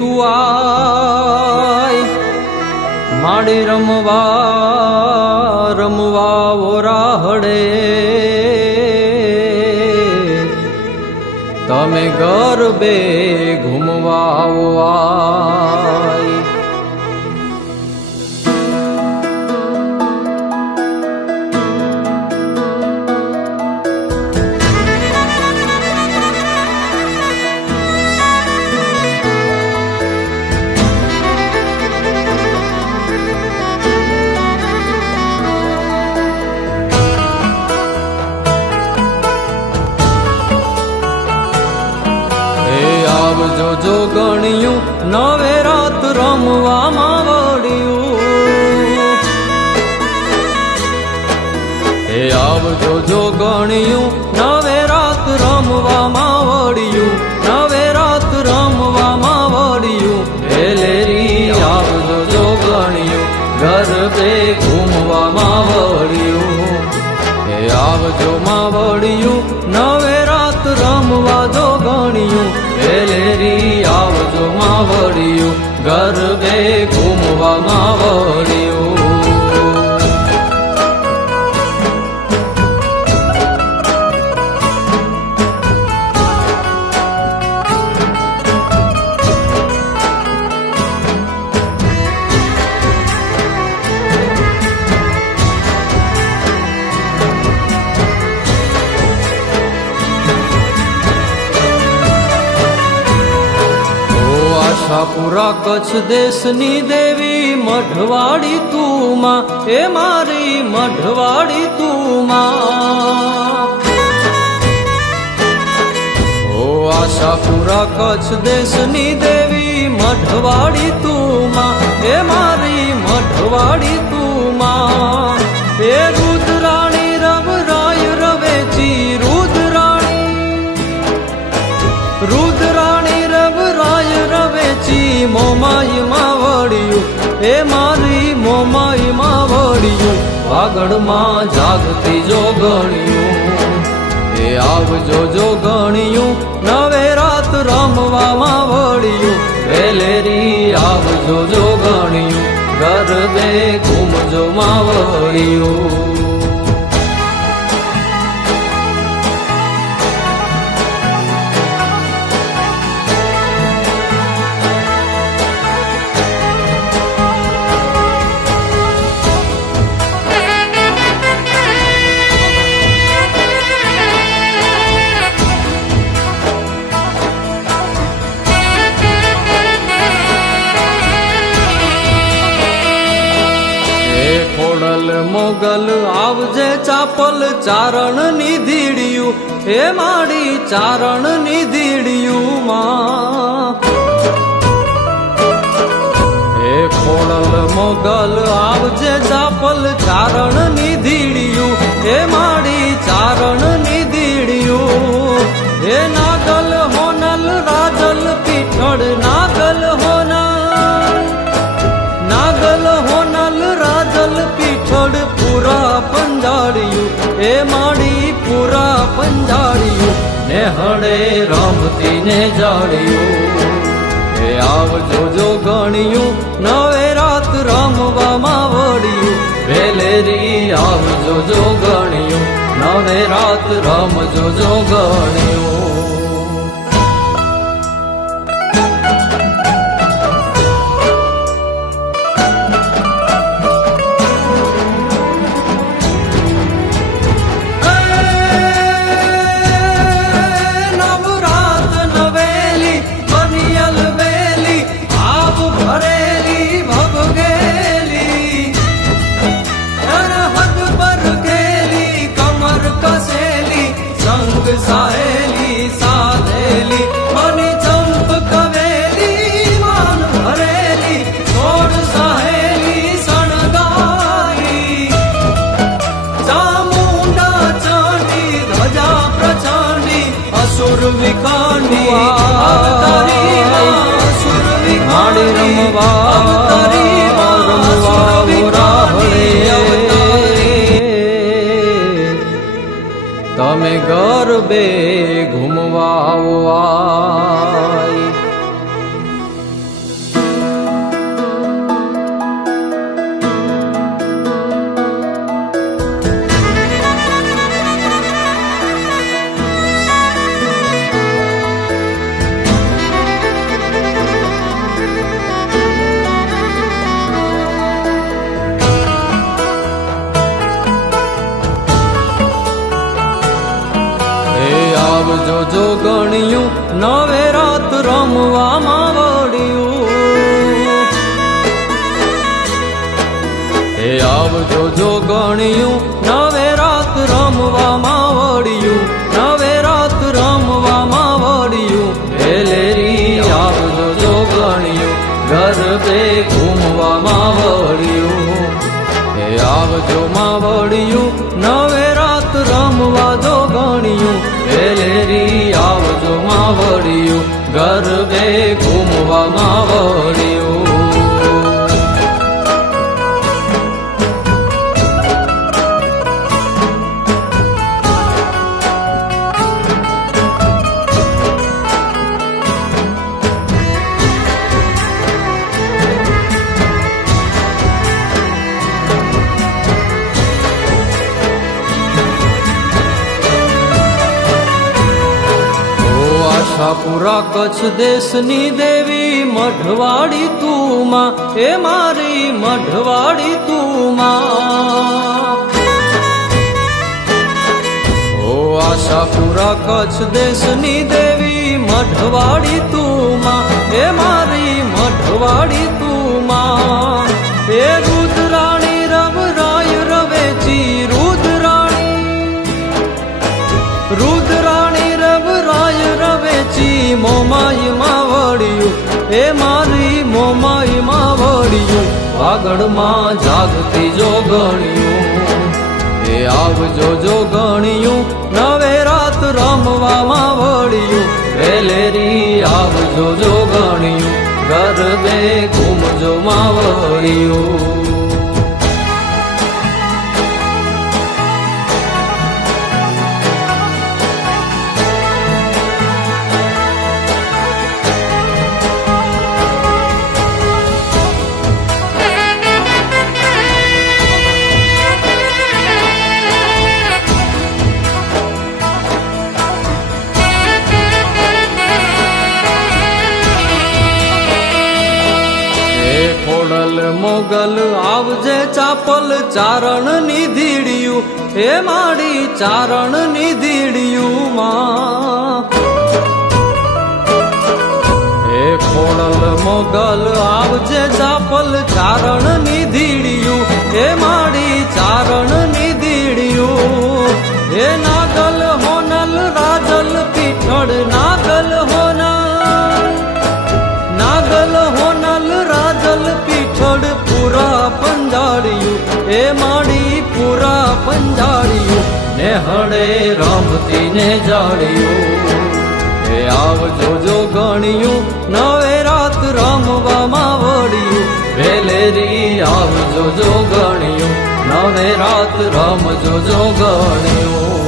તું આય. માડી રમવા રમવા ઓરાહડે તમે ગરબે ઘૂમવા આય જો ગણ્યું, નવે રાત રમવામાં વળ્યું, નવે રાત રમવામાં વળ્યું હે લેરી આવજો જો ગણ્યું ગરબે ઘૂમવામાં વળ્યું. હે આવજો માં વળ્યું, નવે રાત રમવા જો ગણ્યું, વેલેરી આવજો માં વળ્યું ગરબે ઘૂમવામાં વળ્યું. આશાપુરા કચ્છ દેશની દેવી મઢવાડી તું માં એ મારી મઢવાડી તું માં ઓ આશાપુરા કચ્છ દેશની દેવી મઢવાડી તું માં એ મારી મઢવાડી તું વાગડમાં જાગતી જો ગણ્યું. એ આવજો જો ગણ્યું, નવે રાત રમવામાં વળ્યું. વેલેરી આવજો જો ગણ્યું ગરબે ઘૂમજો માં વળ્યું. ખોડલ મોગલ, આવજે ચાપલ ચારણ નિધીડિયું, હે માડી ચારણ નિધીડિયું માં હે ખોડલ, મોગલ, આવજે ચાપલ ચારણ નિધીડિયું, હે એ માડી પૂરા પંજાળિયું, ને હળે રમતી ને જાળિયું. એ આવજો જો ગણ્યું, નવે રાત રમવામાં વળ્યું. વેલેરી આવજો જો ગણ્યું, નવે રાત રમજો જો ગણ્યું. ગરબે જોગણ્યું નવે રાત રમવામાં વળ્યું. હે આવજો જોગણ્યું ગરબે ઘૂમવામાં વળ્યું આશાપુરા કચ્છ દેશની દેવી મઢવાડી તું માં એ મારી મઢવાડી તું માં ઓ આશાપુરા કચ્છ દેશની દેવી મઢવાડી તું માં એ મારી મઢવાડી એ મારી મોમાઈ માં વળ્યું. વાગડમાં જાગતી જો ગણ્યું. એ આવજો જો ગણ્યું. નવે રાત રમવામાં વળ્યું. વેલેરી આવજો જો ગણ્યું. ગરબે ઘૂમજો માં વળ્યું. ખોડલ મોગલ, આવજે ચાપલ ચારણ નિધીડિયું, હે માડી ચારણ નિધીડિયું માં હે ખોડલ, મોગલ, આવજે ચાપલ ચારણ નિધીડિયું, હે માડી ચારણ નિધીડિયું. હે નાગલ હોનલ રાજલ, પીઠળ નાગલ પંજાળિયું રમતીને જાળિયું. એ આવજો જો ગણ્યું, નવે રાત રમવામાં વળ્યું. વેલેરી આવજો જો ગણ્યું, નવે રાત રમજો જો ગણ્યું.